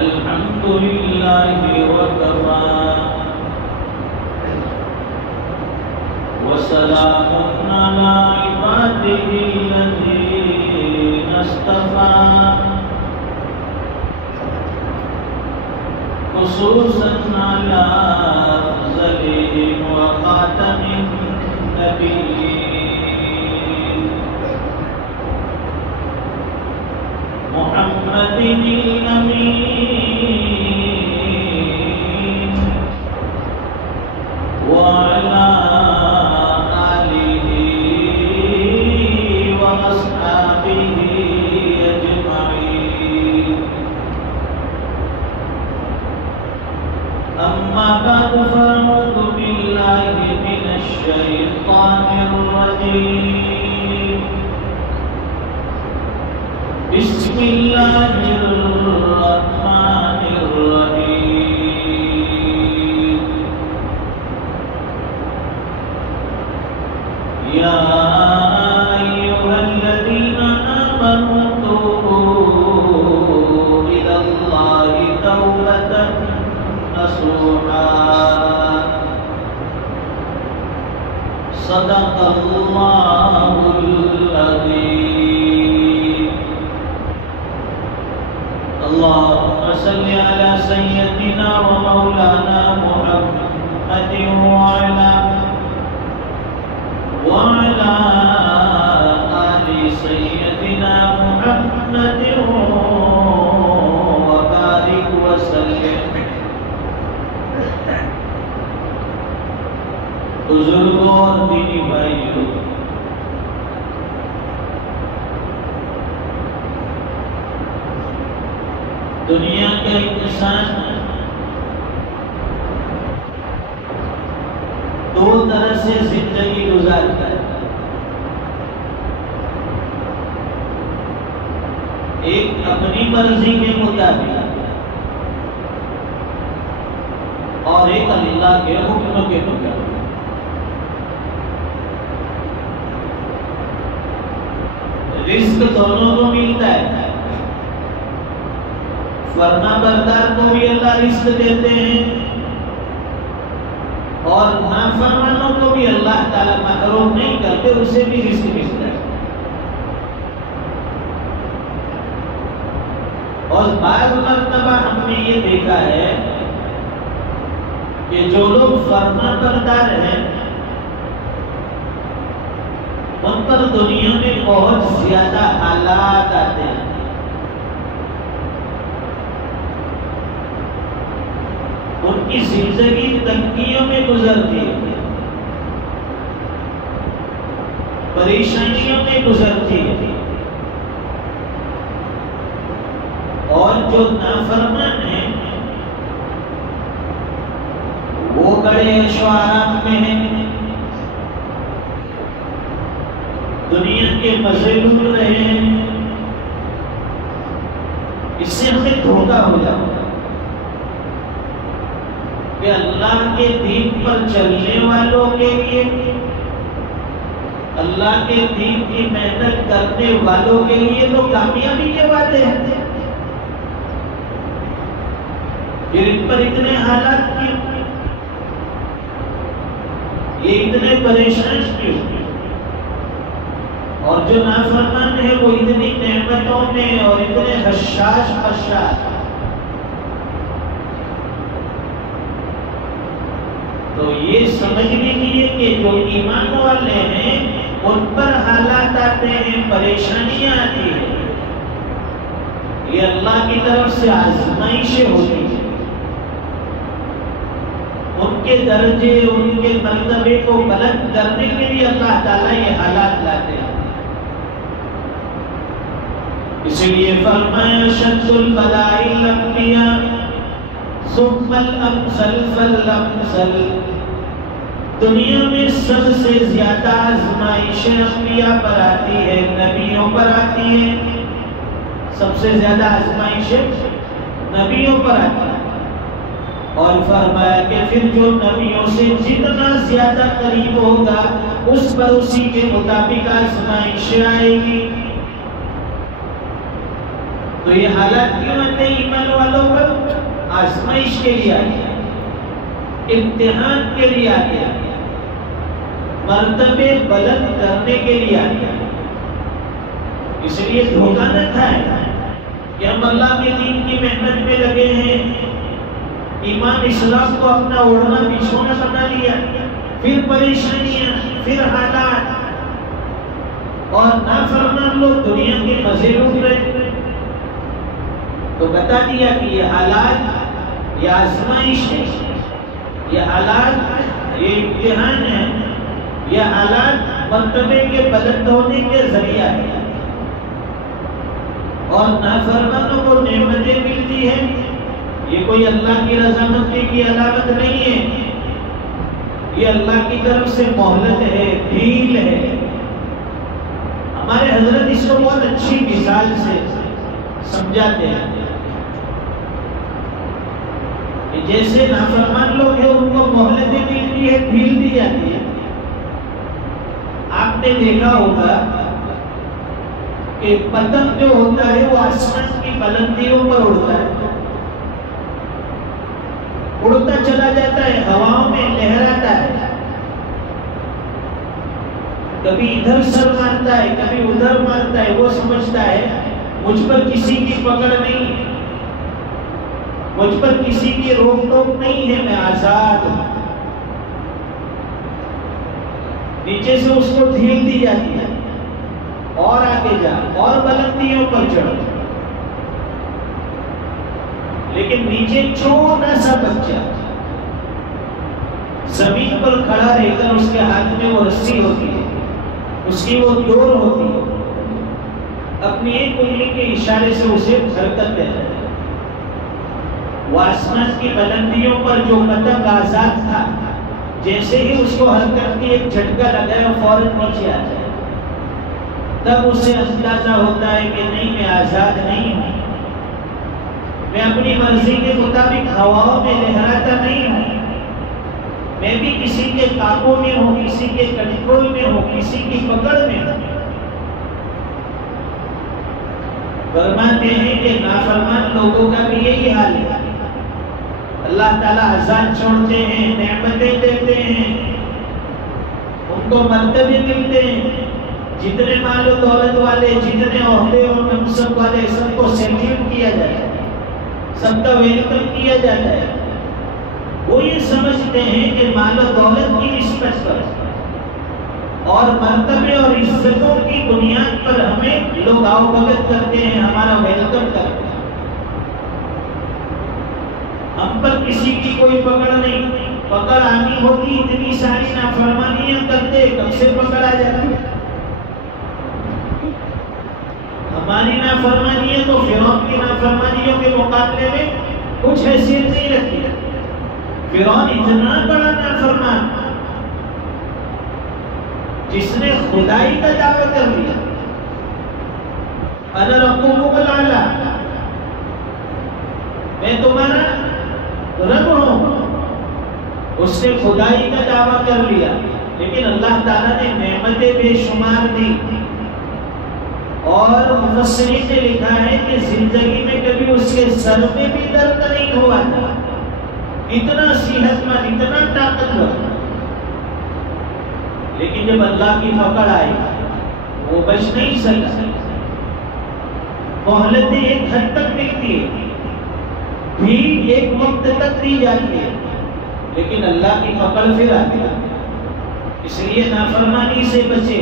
الحمد لله وكفى وسلام على عباده الذين اصطفى خصوصا على أفضلهم وخاتم النبيين محمد الأمين وعلى آله وأصحابه أجمعين أما بعد فأعوذ بالله من الشيطان الرجيم بسم الله الرحمن الرحيم يا أيها الذين آمنوا توبوا إلى الله توبة نصوحا صدق الله العظيم اللهم صل على سيدنا ومولانا محمد وعلى آل سيدنا محمد وبارك وسلم بزرگوں اور دینی بھائیوں، دنیا کا انسان دو طرح سے زندگی گزارتا ہے. ایک اپنی مرضی کے مطابق اور ایک اللہ کے حکم کے مطابق. رزق دونوں کو ملتا ہے. فرما بردار کو بھی اللہ رزق دیتے ہیں اور نافرمانوں کو بھی اللہ تعالی محروم نہیں کرتے، اسے بھی رزق ملتا ہے. اور بعض مرتبہ ہم نے یہ دیکھا ہے کہ جو لوگ فرما بردار ہیں ان پر دنیا میں بہت زیادہ حالات آتے ہیں. ان کی زندگی تنگیوں میں گزرتی ہے، پریشانیوں میں گزرتی ہے. اور جو نافرمان ہیں وہ بڑے عیش و آرام میں ہیں، دنیا کے مزے لوٹ رہے ہیں. اس سے ہمیں دھوکہ ہو جاتا کہ اللہ کے دین پر چلنے والوں کے لیے، اللہ کے دین کی محنت کرنے والوں کے لیے تو کامیابی کے وعدے ہیں، پھر ان پر اتنے حالات کیوں، یہ اتنے پریشان کیوں؟ اور جو نافرمان ہے وہ اتنی نعمتوں میں اور اتنے حشاش حشاش. تو یہ سمجھنے کے لیے کہ جو ایمان والے ہیں ان پر حالات آتے ہیں، پریشانیاں آتی ہیں، یہ اللہ کی طرف سے آزمائشیں ہوتی ہیں. ان کے درجے، ان کے مرتبے کو بلند کرنے کے لیے اللہ تعالیٰ یہ حالات لاتے ہیں. اس لیے فرمایا شد البلاء الانبیاء ثم الامثل فالامثل. دنیا میں سب سے زیادہ آزمائشیں انبیاء پر آتی ہے، نبیوں پر آتی ہے. سب سے زیادہ آزمائشیں نبیوں پر آتی ہے. اور فرمایا کہ پھر جو نبیوں سے جتنا زیادہ قریب ہوگا اس پر اسی کے مطابق آزمائشیں آئے گی. تو یہ حالات کیوں آتے ہیں ایمان والوں پر؟ آزمائش کے لیے آتے ہیں، امتحان کے لیے آتے ہیں، مرتبے بلند کرنے کے لیے آتے ہیں۔ اس لیے دھوکہ نہ کھائے کہ ہم اللہ کے دین کی محنت میں لگے ہیں، ایمان اسلام کو اپنا اوڑھنا بچھونا بنا لیا، پھر پریشانیاں، پھر حالات، اور نافرمان لوگ دنیا کے مزے لوٹ رہے۔ تو بتا دیا کہ یہ حالات، یہ آزمائش ہے، یہ حالات، یہ امتحان ہے، یہ حالات مرتبے کے بلند ہونے کے ذریعہ ہے، اور نافرمانوں کو نعمتیں ملتی ہیں، یہ کوئی اللہ کی رضامندی کی علامت نہیں ہے، یہ اللہ کی طرف سے مہلت ہے، ڈھیل ہے۔ ہمارے حضرت اس کو بہت اچھی مثال سے سمجھاتے ہیں کہ جیسے نافرمان لوگ ہیں ان کو مہلتیں ملتی ہے، ڈھیل دی جاتی ہے۔ آپ نے دیکھا ہوگا کہ پتنگ جو ہوتا ہے وہ آسمان کی بلندیوں پر اڑتا ہے، اڑتا چلا جاتا ہے، ہواؤں میں لہراتا ہے، کبھی ادھر سر مارتا ہے، کبھی ادھر مارتا ہے۔ وہ سمجھتا ہے مجھ پر کسی کی پکڑ نہیں ہے، مجھ پر کسی کی روک ٹوک نہیں ہے، میں آزاد ہوں۔ نیچے سے اس کو ڈھیل دی جاتی ہے، اور آگے جا، اور بلندیوں پر چڑھ۔ لیکن نیچے چھوٹا سا بچہ زمین پر کھڑا رہ کر، اس کے ہاتھ میں وہ رسی ہوتی ہے، اس کی وہ ڈور ہوتی ہے، اپنی ایک انگلی کے اشارے سے اسے حرکت دیتا ہے۔ وہ آسمان کی بلندیوں پر جو پتنگ آزاد تھا، جیسے ہی اس کو حرکت کی ایک جھٹکا لگایا فوراً نیچے آ جائے، تب اسے اندازہ ہوتا ہے کہ نہیں، میں آزاد نہیں ہوں، میں اپنی مرضی کے مطابق ہواؤں میں لہراتا نہیں ہوں، میں بھی کسی کے قابو میں ہوں، کسی کے کنٹرول میں ہوں، کسی کی پکڑ میں ہوں۔ فرماتے ہیں کہ نافرمان لوگوں کا بھی یہی حال ہے، اللہ تعالیٰ آزاد چھوڑتے ہیں، نعمتیں دیتے ہیں، ان کو مرتبے ملتے ہیں، جتنے مال و دولت والے، جتنے عہدے اور منصب والے، سب کو سیلیوٹ کیا جاتا ہے، سب کا ویلکم کیا جاتا ہے۔ وہ یہ سمجھتے ہیں کہ مال و دولت کی نسبت پر اور مرتبے اور عزتوں کی بنیاد پر ہمیں لوگ آؤ بھگت کرتے ہیں، ہمارا ویلکم کرتے ہیں، ہم پر کسی کی کوئی پکڑ نہیں۔ پکڑ آنی ہوتی اتنی ساری نافرمانیاں کرتے، کب سے پکڑ آ جاتی۔ ہماری نافرمانیاں تو فرعون کی نافرمانیوں کے مقابلے میں کچھ حیثیت نہیں رکھتی۔ فرعون اتنا بڑا نافرمان جس نے خدائی کا دعویٰ کر لیا، انا ربکم الاعلی، میں تمہارا رب ہوں، اس نے خدائی کا دعویٰ کر لیا۔ لیکن اللہ تعالیٰ نے نعمتیں بے شمار دی، اور مفسرین نے لکھا ہے کہ زندگی میں کبھی اس کے سر میں بھی درد نہیں ہوا تھا، اتنا صحت مند، اتنا طاقتور۔ لیکن جب اللہ کی پکڑ آئی وہ بچ نہیں سکتا۔ مہلتیں ایک حد تک ملتی ہے، بھی ایک وقت تک دی جاتی ہے، لیکن اللہ کی پکڑ پھر آتی ہے۔ اس لیے نافرمانی سے بچے،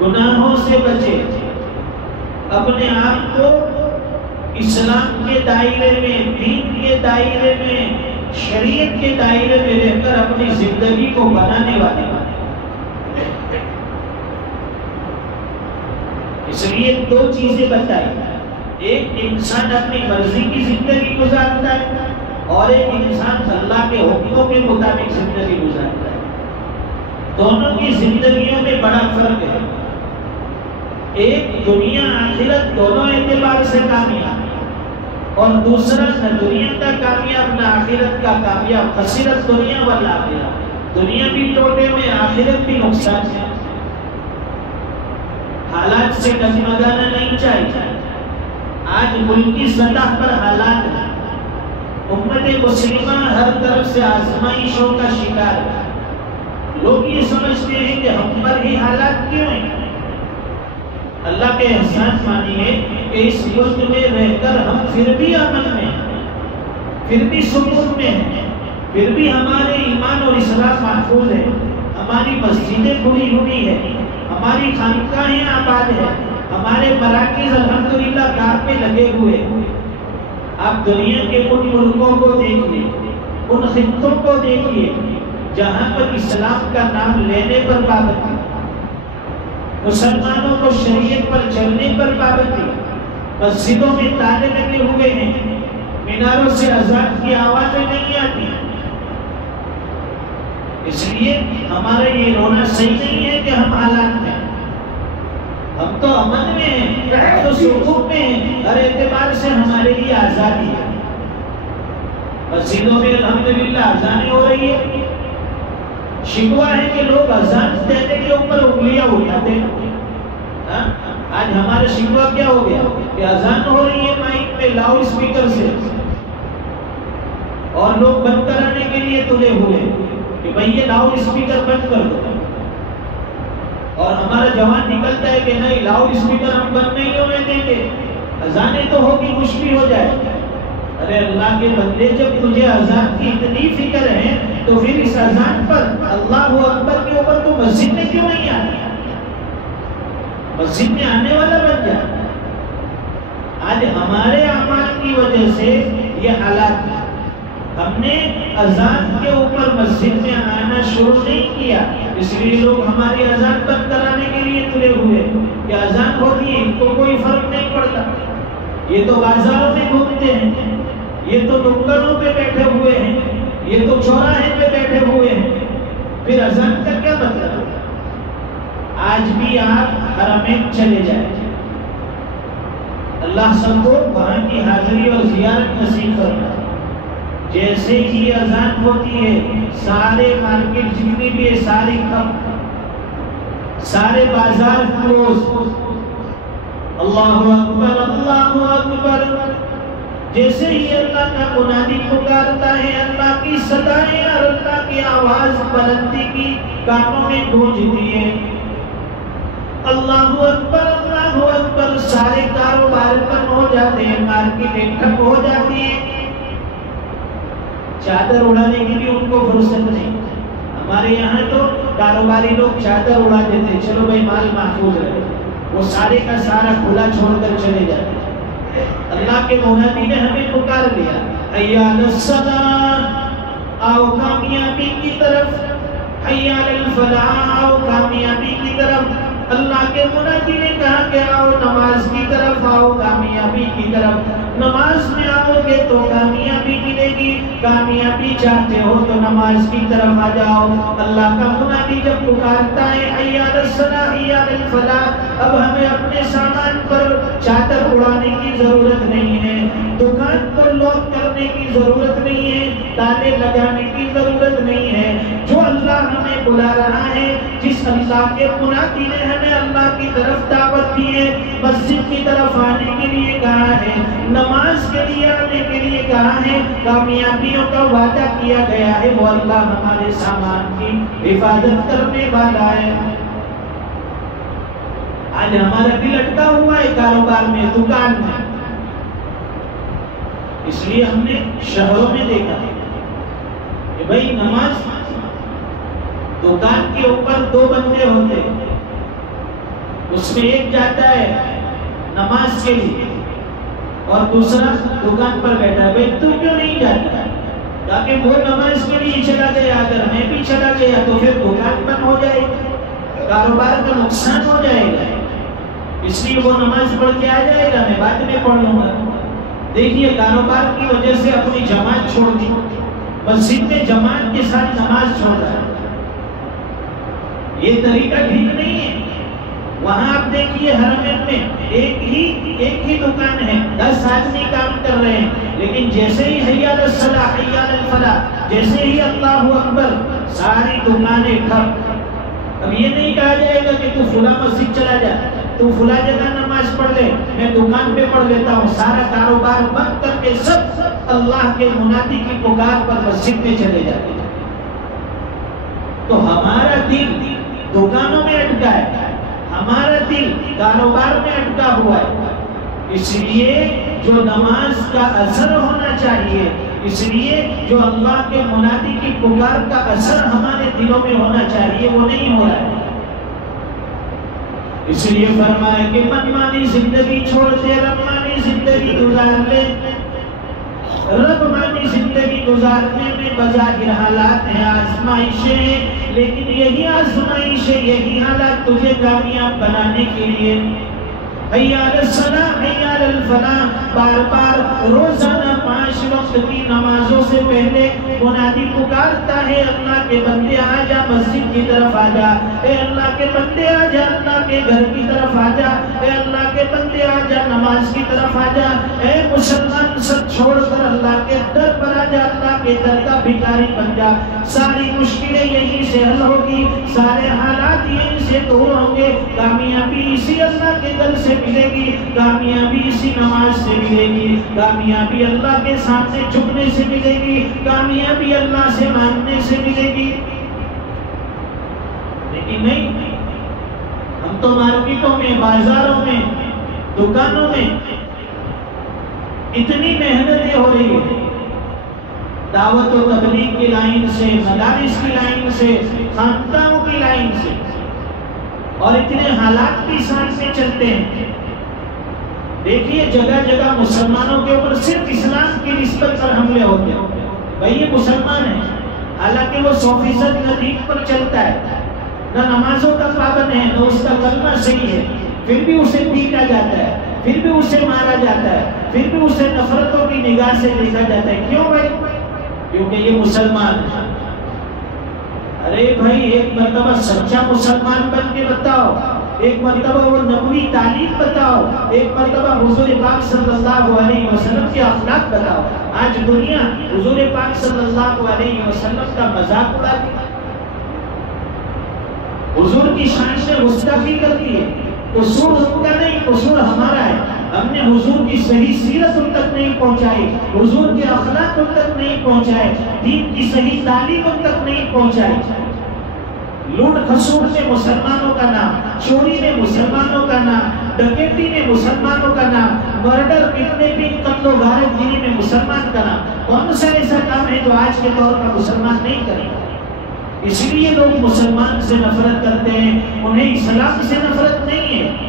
گناہوں سے بچے، اپنے آپ کو اسلام کے دائرے میں، دین کے دائرے میں، شریعت کے دائرے میں رہ کر اپنی زندگی کو بنانے والے۔ اس لیے دو چیزیں بتائی، ایک انسان اپنی مرضی کی زندگی گزارتا ہے، اور ایک انسان اللہ کے حکموں کے مطابق زندگی گزارتا ہے۔ دونوں کی زندگیوں میں بڑا فرق ہے، ایک دنیا آخرت دونوں اعتبار سے کامیاب، اور دوسرا نہ دنیا کا کامیاب نہ آخرت کا کامیاب، خسرت دنیا والآخرہ، دنیا بھی ٹوٹے میں، آخرت بھی نقصان ہے۔ حالات سے ڈگمگانا نہیں چاہیے، آج ملکی سطح پر حالات ہیں، امت مسلمہ ہر طرف سے آزمائشوں کا شکار ہے۔ لوگ یہ سمجھتے ہیں کہ ہم پر ہی حالات کیوں ہیں؟ اللہ کے احسان مانیے کہ اس ملک میں رہ کر ہم پھر بھی امن میں ہیں، پھر بھی سکون میں ہیں، پھر بھی ہمارے ایمان اور اسلام محفوظ ہے، ہماری مسجدیں کھلی ہوئی ہیں، ہماری خانقاہیں آباد ہیں، ہمارے مراکز الحمدللہ کار پہ لگے ہوئے۔ آپ دنیا کے ان ملکوں کو دیکھیے، ان خطوں کو دیکھیے جہاں پر اسلام کا نام لینے پر پابندی، مسلمانوں کو شریعت پر چلنے پر پابندی، مسجدوں میں تالے لگے ہوئے ہیں، میناروں سے اذان کی آوازیں نہیں آتی۔ اس لیے ہمارا یہ رونا صحیح نہیں ہے کہ ہم حالات میں، ہم تو امن میں ہیں، ہم تو سکون میں ہیں، ہر اعتبار سے ہمارے لیے آزادی ہے۔ مسجدوں میں الحمدللہ اذانیں ہو رہی ہے، شکوہ ہے کہ لوگ اذان دینے کے اوپر انگلیاں اٹھاتے ہیں۔ آج ہمارا شکوہ کیا ہو گیا کہ اذان ہو رہی ہے مائک میں لاؤڈ اسپیکر سے، اور لوگ بند کرانے کے لیے تلے ہوئے کہ بھئی یہ لاؤڈ اسپیکر بند کر دو، اور ہمارا جوان نکلتا ہے کہ نہیں لاؤڈ اسپیکر ہم بند نہیں ہونے دیں گے، اذانیں تو ہوگی کچھ بھی ہو جائے۔ ارے اللہ کے بندے، جب تجھے اذان کی اتنی فکر ہے تو پھر اس اذان پر اللہ اکبر کے اوپر تو مسجد میں کیوں نہیں آتا؟ مسجد میں آنے والا بن جا۔ آج ہمارے اعمال کی وجہ سے یہ حالات ہیں۔ ہم نے اذان کے اوپر مسجد میں آنا شروع نہیں کیا، اس لیے لوگ ہماری اذان بند کرانے کے لیے تلے ہوئے کہ اذان ہوتی ہے، ان کو کوئی فرق نہیں پڑتا، یہ تو بازاروں میں گھومتے ہیں، یہ تو نکڑوں پہ بیٹھے ہوئے ہیں، یہ تو چوراہے پہ بیٹھے ہوئے ہیں، پھر اذان کا کیا مطلب؟ آج بھی آپ حرمین چلے جائیں، اللہ سب کو وہاں کی حاضری اور زیارت نصیب کرنا۔ جیسے ہی اذان ہوتی ہے سارے مارکیٹ جتنی بھی ہے ساری کھپ، سارے بازار کلوز، اللہ اکبر اللہ اکبر۔ جیسے ہی اللہ کا منادی پکارتا ہے، اللہ کی صدائیں اور اللہ کی آواز بلندی کی کانوں میں گونجتی ہے، اللہ اکبر، سارے کاروبار بند ہو جاتے ہیں، مارکیٹیں ٹھپ ہو جاتی ہیں۔ چادر اڑانے کی بھی ان کو فرصت نہیں۔ ہمارے یہاں تو کاروباری لوگ چادر اڑا دیتے ہیں، چلو بھائی مال محفوظ رہے، وہ سارے کا سارا کھلا چھوڑ کر چلے جاتے ہیں۔ اللہ کے منادی نے ہمیں پکار دیا، حی علی الصلاۃ، آؤ کامیابی کی طرف، حی علی الفلاح، آؤ کامیابی کی طرف۔ اللہ کے منادی نے کہا کہ آؤ نماز کی طرف، آؤ کامیابی کی طرف۔ نماز میں آؤ گے تو کامیابی ملے گی، کامیابی چاہتے ہو تو نماز کی طرف آ جاؤ۔ اللہ کا منادی جب پکارتا ہے حی علی الصلاۃ، حی علی الفلاح، اب ہمیں اپنے سامان پر چادر اڑانے کی ضرورت نہیں ہے، دکان کو لاک کرنے کی ضرورت نہیں ہے، تالے لگانے کی ضرورت نہیں ہے۔ جو اللہ ہمیں بلا رہا ہے، جس اللہ کے منادی نے ہمیں اللہ کی طرف دعوت دی ہے، مسجد کی طرف آنے کے لیے کہا ہے، نماز کے لیے آنے کے لیے کہا ہے، کامیابیوں کا وعدہ کیا گیا ہے، وہ اللہ ہمارے سامان کی حفاظت کرنے والا ہے۔ آج ہمارا دل اٹکا ہوا ہے کاروبار میں، دکان میں، اس لیے ہم نے شہروں میں دیکھا ہے کہ بھائی نماز، دکان کے اوپر دو بندے ہوتے، اس میں ایک جاتا ہے نماز کے لیے اور دوسرا دکان پر بیٹھا ہے، بھائی تو کیوں نہیں جاتا؟ تاکہ وہ نماز کے لیے چلا گیا، اگر میں بھی چلا گیا تو پھر دکان بند ہو جائے گی، کاروبار کا نقصان ہو جائے گا، اس لیے وہ نماز پڑھ کے آ جائے گا، میں بعد میں پڑھ لوں گا۔ دیکھیے کاروبار کی وجہ سے اپنی جماعت چھوڑ دی، مسجد میں جماعت کے ساتھ نماز چھوڑ رہا ہے، یہ طریقہ ٹھیک نہیں ہے۔ وہاں آپ دیکھیے حرمین میں ایک ہی دکان ہے، 10 آدمی کام کر رہے ہیں، لیکن جیسے ہی حی علی الصلاۃ، حی علی الفلاح، جیسے ہی اللہ اکبر، ساری دکانیں ٹھپ۔ اب یہ نہیں کہا جائے گا کہ تو فلاں مسجد چلا جا، تو فلاں جگہ نماز نماز پڑھ لے، میں دکان پہ پڑھ لیتا ہوں، سارا کاروبار بند کر کے سب اللہ کے منادی کی پکار پر مسجد میں چلے جاتے ہیں۔ تو ہمارا دل دکانوں میں اٹکا ہے، ہمارا دل کاروبار میں اٹکا ہوا ہے۔ اس لیے جو نماز کا اثر ہونا چاہیے، اس لیے جو اللہ کے منادی کی پکار کا اثر ہمارے دلوں میں ہونا چاہیے، وہ نہیں ہو رہا ہے۔ اس لیے فرمایا کہ منمانی زندگی چھوڑ دے، ربانی زندگی گزار لے۔ ربانی زندگی گزارنے میں بظاہر حالات ہیں، آزمائشیں ہیں، لیکن یہی آزمائشیں، یہی حالات تجھے کامیاب بنانے کے لیے حی علی الصلاۃ حی علی الفلاح بار بار روزانہ 5 وقت کی نمازوں سے پہلے منادی پکارتا ہے، اللہ کے بندے آ جا مسجد کی طرف آ جا، اے اللہ کے بندے آ جا اللہ کے گھر کی طرف آ جا، اے اللہ کے بندے آ جا نماز کی طرف آ جا، اے مسلمان سب چھوڑ کر اللہ کے در پر آ جا، اللہ کے در کا بھکاری بن جا، ساری مشکلیں یہیں سے حل ہوگی، سارے حالات یہیں سے دور ہوں گے، کامیابی اسی اللہ کے در سے ملے گی، کامیابی اسی نماز سے ملے گی، کامیابی اللہ کے سامنے جھکنے سے ملے گی، کامیابی اللہ سے مانگنے سے ملے گی۔ لیکن نہیں، ہم تو مارکیٹوں میں، بازاروں میں، دکانوں میں اتنی محنتیں ہو رہی ہے، دعوت و تبلیغ کی لائن سے، مدارس کی لائن سے، خانقاہوں کی لائن سے، اور اتنے حالات بھی ساتھ میں چلتے ہیں۔ دیکھیے جگہ جگہ مسلمانوں کے اوپر صرف اسلام کی نسبت پر حملے ہوتے ہیں، بھئی یہ مسلمان ہے، حالانکہ وہ 100% نہ دین پر چلتا ہے، نہ نمازوں کا پابند ہے، نہ اس کا کلمہ صحیح ہے، پھر بھی اسے پیٹا جاتا ہے، پھر بھی اسے مارا جاتا ہے، پھر بھی اسے نفرتوں کی نگاہ سے دیکھا جاتا ہے۔ کیوں بھائی؟ کیونکہ یہ مسلمان ہے۔ ارے بھائی ایک مرتبہ سچا مسلمان بن کے بتاؤ، ایک مرتبہ وہ نبوی تعلیم بتاؤ، ایک مرتبہ حضور پاک صلی اللہ علیہ وسلم کے اخلاق بتاؤ۔ آج دنیا حضور پاک صلی اللہ علیہ وسلم کا مذاق اڑاتی ہے، حضور کی شان میں گستاخی کرتی ہے۔ قصور ان کا نہیں، قصور ہمارا ہے، ہم نے حضور کی صحیح سیرت ان تک نہیں پہنچائی، حضور کے اخلاق ان تک نہیں پہنچائے، دین کی صحیح تعلیم ان تک نہیں پہنچائی۔ لوٹ کھسوٹ میں مسلمانوں کا نام، چوری میں مسلمانوں کا نام، ڈکیتی میں مسلمانوں کا نام، مرڈر، کڈنیپنگ، قتل و غارت گیری میں مسلمان کا نام۔ کون سا ایسا کام ہے جو آج کے دور کا مسلمان نہیں کرے؟ اس لیے لوگ مسلمان سے نفرت کرتے ہیں، انہیں اسلام سے نفرت نہیں ہے۔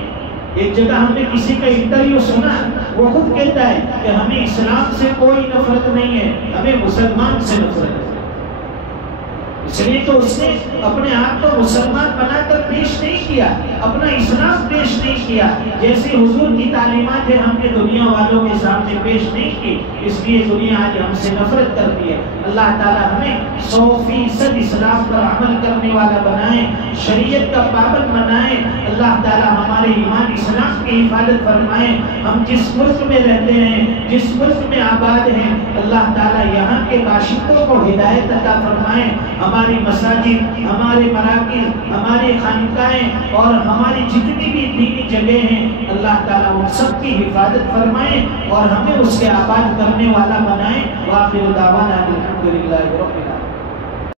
ایک جگہ ہم نے کسی کا انٹرویو سنا، وہ خود کہتا ہے کہ ہمیں اسلام سے کوئی نفرت نہیں ہے، ہمیں مسلمان سے نفرت ہے۔ اس لیے تو اس نے اپنے آپ کو مسلمان بنا کر پیش نہیں کیا، اپنا اسلام پیش نہیں کیا، جیسے حضور کی تعلیمات ہے ہم نے دنیا والوں کے سامنے پیش نہیں کی، اس لیے دنیا آج ہم سے نفرت کرتی ہے۔ اللہ تعالیٰ ہمیں 100% اسلام پر عمل کرنے والا بنائے، شریعت کا پابند بنائے۔ اللہ تعالیٰ ہمارے ایمان اسلام کی حفاظت فرمائے۔ ہم جس ملک میں رہتے ہیں، جس ملک میں آباد ہیں، اللہ تعالیٰ یہاں کے باشندوں کو ہدایت عطا فرمائے۔ ہماری مساجد، ہمارے مراکز، ہمارے خانقاہیں اور ہماری جتنی بھی دینی جگہ ہیں، اللہ تعالیٰ ان سب کی حفاظت فرمائے اور ہمیں اس کے آباد کرنے والا بنائے۔ وآخر دعوانا الحمدللہ رب